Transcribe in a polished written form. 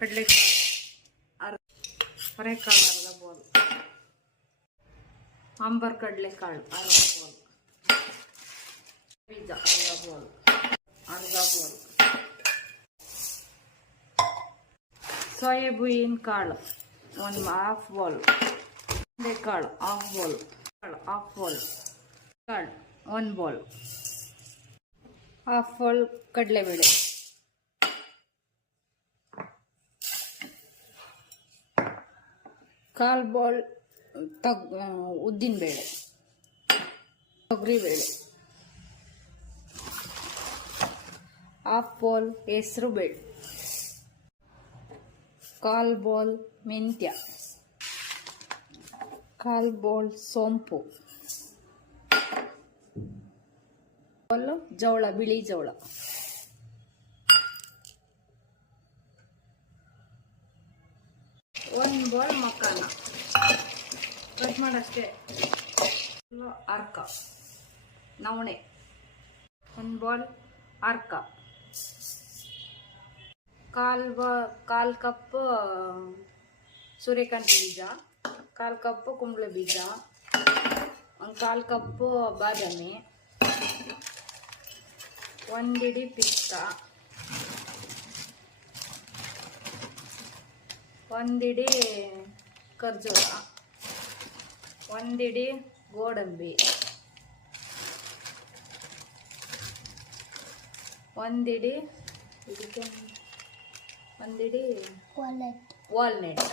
ಕಡಲೆಕಾಳು ಅವರೆಕಾಳು ಅರ್ಧ ಬೌಲ್, ಅಂಬರ್ ಕಡಲೆಕಾಳು ಅರ್ಧ ಬೌಲ್, ಬೀಜ ಅರ್ಧ ಬೌಲ್, ಸೋಯಾಬೀನ್ ಕಾಳು ಒಂದು ಹಾಫ್ ಬೌಲ್, ಕಡಲೆಕಾಳು ಹಾಫ್ ಬೌಲ್, ಕಾಳು 1 ಬೌಲ್, ಹಾಫ್ ಬೌಲ್ ಕಡಲೆಬೇಳೆ, ಕಾಲು ಬೌಲ್ ಉದ್ದಿನಬೇಳೆ, ತೊಗರಿಬೇಳೆ, ಹಾಫ್ ಬೌಲ್ ಹೆಸರುಬೇಳೆ, ಕಾಲು ಬೌಲ್ ಮೆಂತ್ಯ, ಕಾಲು ಬೌಲ್ ಸೋಂಪು, ಜೋಳ ಬಿಳಿ ಜೋಳ, ಒಂದು ಬೌಲ್ ಮಕಾನ ಕಟ್ ಮಾಡಷ್ಟೇ, ಅರ್ಕ ನವಣೆ, 1 ಬೌಲ್ ಅರ್ಕ, ಕಾಲು ಕಪ್ ಸೂರ್ಯಕಾಂತಿ ಬೀಜ, ಕಾಲು ಕಪ್ ಕುಂಬಳ ಬೀಜ, ಒಂದು ಕಾಲು ಕಪ್ ಬಾದಾಮಿ, 1 ಹಿಡಿ ಪಿಸ್ತಾ, 1 ಹಿಡಿ ಖರ್ಜೂರ, 1 ಹಿಡಿ ಗೋಡಂಬಿ, 1 ಹಿಡಿ ವಾಲ್ನಟ್,